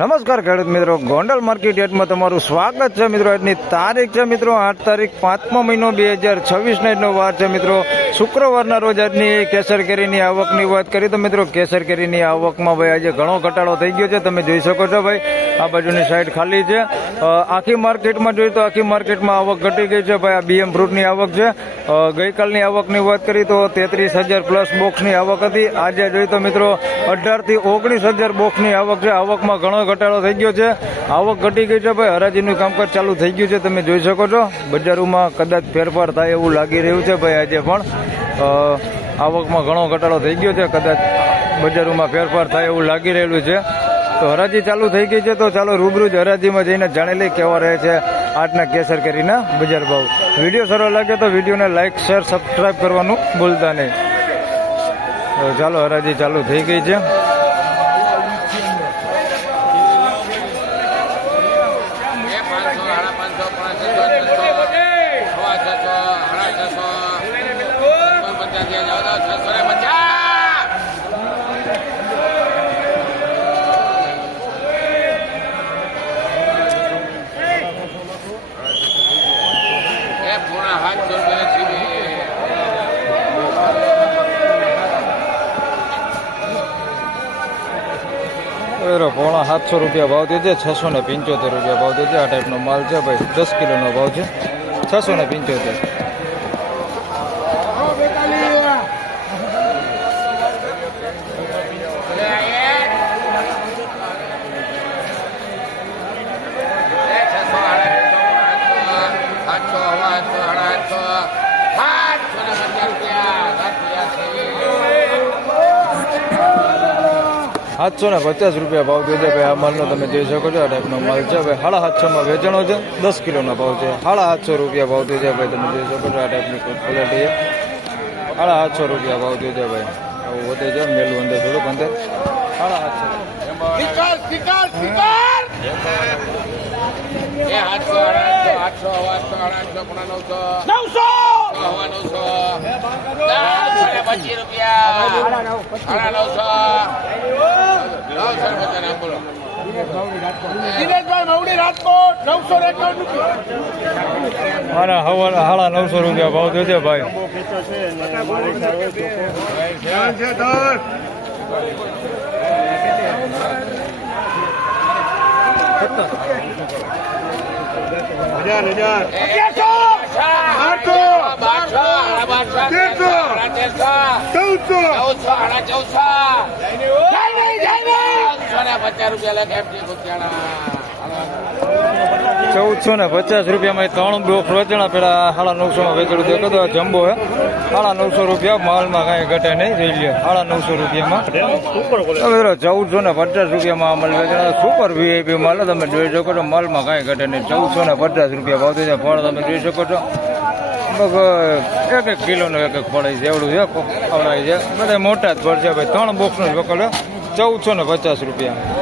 નમસ્કાર ખેડૂત મિત્રો, ગોંડલ માર્કેટ યાર્ડમાં તમારું સ્વાગત છે મિત્રો. આજની તારીખ છે મિત્રો 8 તારીખ 5મો મહિનો 2026 આજનો વાર છે મિત્રો શુક્રવારના રોજ. આજની કેસર કેરીની આવકની વાત કરીએ તો મિત્રો કેસર કેરીની આવકમાં ભાઈ આજે ઘણો ઘટાડો થઈ ગયો છે. તમે જોઈ શકો છો ભાઈ આ બાજુની સાઈડ ખાલી છે. આખી માર્કેટમાં જોઈએ તો આખી માર્કેટમાં આવક ઘટી ગઈ છે ભાઈ. આ બીએમ ફ્રૂટની આવક છે. ગઈકાલની આવકની વાત કરીએ તો 33,000 પ્લસ બોક્સની આવક હતી. આજે જોઈએ તો મિત્રો 18 થી 19,000 બોક્સની આવક છે. આવકમાં ઘણો ઘટાડો થઈ ગયો છે. આવક ઘટી ગઈ છે ભાઈ. હરાજીનું કામકાજ ચાલુ થઈ ગયું છે. તમે જોઈ શકો છો બજારોમાં કદાચ ફેરફાર થાય એવું લાગી રહ્યું છે ભાઈ. આજે પણ આવકમાં ઘણો ઘટાડો થઈ ગયો છે. કદાચ બજારોમાં ફેરફાર થાય એવું લાગી રહેલું છે. તો હરાજી ચાલુ થઈ ગઈ છે. તો ચાલો રૂબરૂ જ હરાજીમાં જઈને જાણી લઈ કેવા રહે છે આજના કેસર કેરીના બજાર ભાવ. વિડીયો સારો લાગે તો વિડીયોને લાઇક શેર સબસ્ક્રાઈબ કરવાનું ભૂલતા નહીં. તો ચાલો હરાજી ચાલુ થઈ ગઈ છે. પોણા 700 રૂપિયા ભાવ દે છે. 675 રૂપિયા ભાવ દે છે. આ ટાઈપનો માલ છે ભાઈ. 10 કિલોનો ભાવ છે 675. ₹750 રૂપિયા ભાવ દે છે ભાઈ. આ માલનો તમે જોઈ શકો છો. આ ટાઈપનો માલ છે ભાઈ. 750 વેચાણો છે. 10 કિલોનો ભાવ છે. 750 રૂપિયા ભાવ દે છે ભાઈ. તમે જોઈ શકો છો આ ટાઈપની ક્વોલિટી છે. 750 રૂપિયા ભાવ દે છે ભાઈ. આવું વધે છે મેલું અંદર થોડુંક અંદર 900 રૂપિયા ભાવ દે છે ભાઈ. ₹1450 ત્રણ બોક્સ વેચણા. પેલા 950 વેચડું દેખો તો જમ્બો હે. 950 રૂપિયા માલમાં કાંઈ ઘટે નહીં. જોઈ લે 950 રૂપિયામાં. 1450 રૂપિયામાં માલ વેચણા. સુપર વીઆઈપી માલ તમે જોઈ શકો છો. માલમાં કાંઈ ઘટે નહીં. 1450 રૂપિયા ભાવ છે. ફળ તમે જોઈ શકો છો. એક કિલોનો એક ફળ છે. એવડું છે આવડાય છે. બધા મોટા જ ફળ છે ભાઈ. 3 બોક્સનો જ વકલ 1450 રૂપિયા.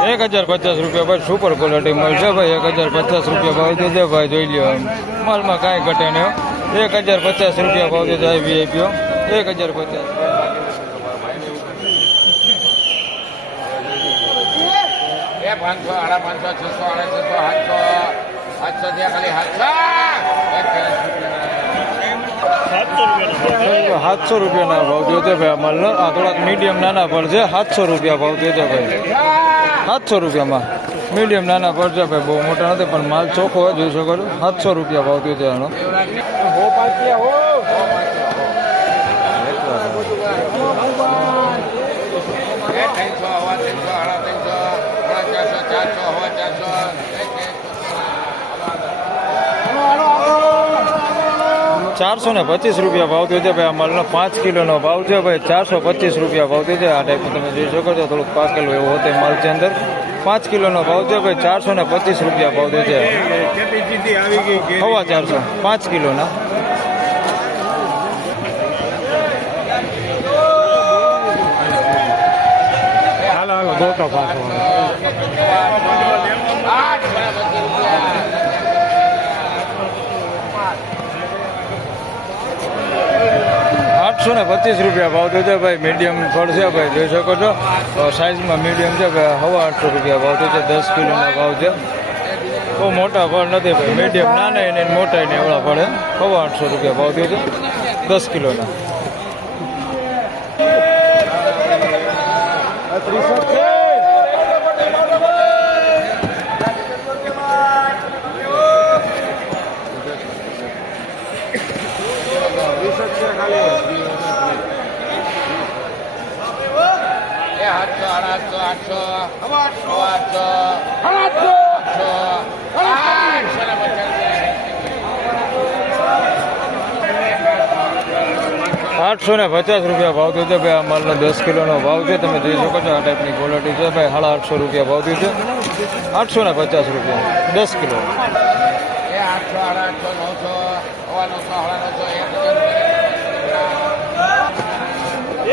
₹1050 રૂપિયા ભાઈ. સુપર ક્વોલિટી માલ છે ભાઈ. 1050 રૂપિયા ભાવ દે છે ભાઈ. જોઈ લ્યો માલમાં કાંઈ ઘટે નહીં. 1050 રૂપિયા ભાવ દે છે વીઆઈપીઓ. 1050. ₹500, ₹550, ₹700 રૂપિયાના ભાવ દે છે ભાઈ. માલ આ થોડાક મીડિયમ નાના ફળ છે. 700 રૂપિયા ભાવ દે છે ભાઈ. 700 રૂપિયામાં મીડિયમ નાના ફળ છે ભાઈ. બહુ મોટા નથી પણ માલ ચોખ્ખો હોય. જોઈ શકો છો. 700 રૂપિયા ભાવ દે છે આનો. ₹425 રૂપિયા ભાવ થયો છે ભાઈ. આ માલનો 5 કિલોનો ભાવ છે ભાઈ. 425 રૂપિયા ભાવ થયો છે. આ ટાઈપ તમે જોઈ શકો છો. થોડુંક પાકેલું એવું હોતે માલ છે અંદર. 5 કિલોનો ભાવ છે ભાઈ. 425 રૂપિયા ભાવ થયો છે. 450 5 કિલોના ગોટો પાછો 825 રૂપિયા ભાવ થયો છે ભાઈ. મીડિયમ ફળ છે ભાઈ, જોઈ શકો છો સાઇઝમાં મીડિયમ છે ભાઈ. 825 રૂપિયા ભાવ થયો છે. 10 કિલોના ભાવ છે. બહુ મોટા ફળ નથી ભાઈ, મીડિયમ નાના એને મોટા એને એવડા ફળ 825 રૂપિયા ભાવ થયો છે 10 કિલોના. 850 રૂપિયા ભાવ થયો છે ભાઈ. આ માલનો 10 કિલોનો ભાવ છે, તમે જોઈ શકો છો. આ ટાઈપની ક્વોલિટી છે ભાઈ. 850 રૂપિયા ભાવ થયો છે. 850 રૂપિયા 10 કિલો.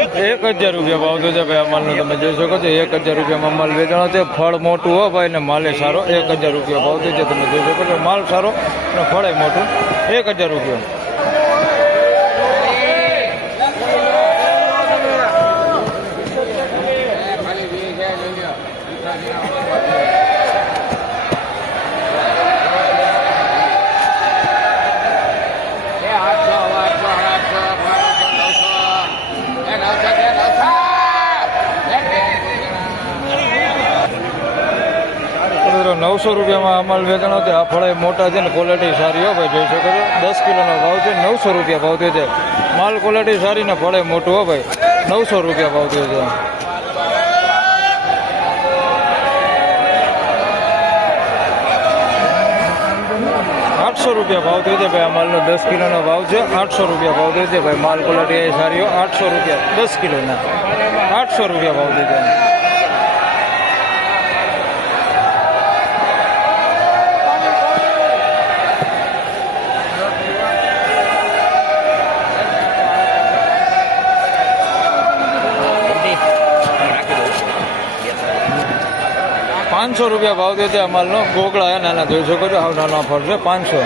1000 રૂપિયા ભાવ થયો છે ભાઈ. આ માલનો તમે જોઈ શકો છો. 1000 રૂપિયામાં માલ વેચાણો છે. ફળ મોટું હો ભાઈ ને માલે સારો. 1000 રૂપિયા ભાવ થયો છે, તમે જોઈ શકો છો. માલ સારો અને ફળે મોટું. 1000 રૂપિયા. 900 રૂપિયામાં અમાલ વેચાણો છે. આ ફળે મોટા છે ને ક્વોલિટી સારી હો ભાઈ, જોઈ શકો છો. 10 કિલોનો ભાવ છે. 900 રૂપિયા ભાવ થયો છે. માલ ક્વોલિટી સારી ને ફળે મોટું હો ભાઈ. 900 રૂપિયા ભાવ થયો છે. 800 રૂપિયા ભાવ થયો છે ભાઈ. આ માલનો 10 કિલોનો ભાવ છે. 800 રૂપિયા ભાવ થયો છે ભાઈ. માલ ક્વોલિટી સારી હો. 800 રૂપિયા 10 કિલોના. 800 રૂપિયા ભાવ થયો છે. 500 રૂપિયા ભાવ થયો છે. આ માલનો ગોગળા નાના જોઈ શકો છો. હાવ નાના ફળ છે. 500.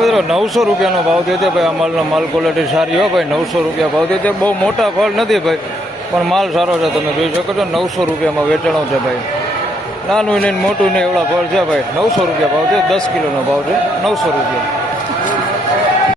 મિત્રો 900 રૂપિયાનો ભાવ થયો છે ભાઈ. આ માલનો માલ ક્વોલિટી સારી હો ભાઈ. 900 રૂપિયા ભાવ થયો છે. બહુ મોટા ફળ નથી ભાઈ, પણ માલ સારો છે. તમે જોઈ શકો છો. 900 રૂપિયામાં વેચાણો છે ભાઈ. નાનું ને મોટું ને એવડા ફળ છે ભાઈ. 900 રૂપિયા ભાવ છે. 10 કિલોનો ભાવ છે. 900 રૂપિયા.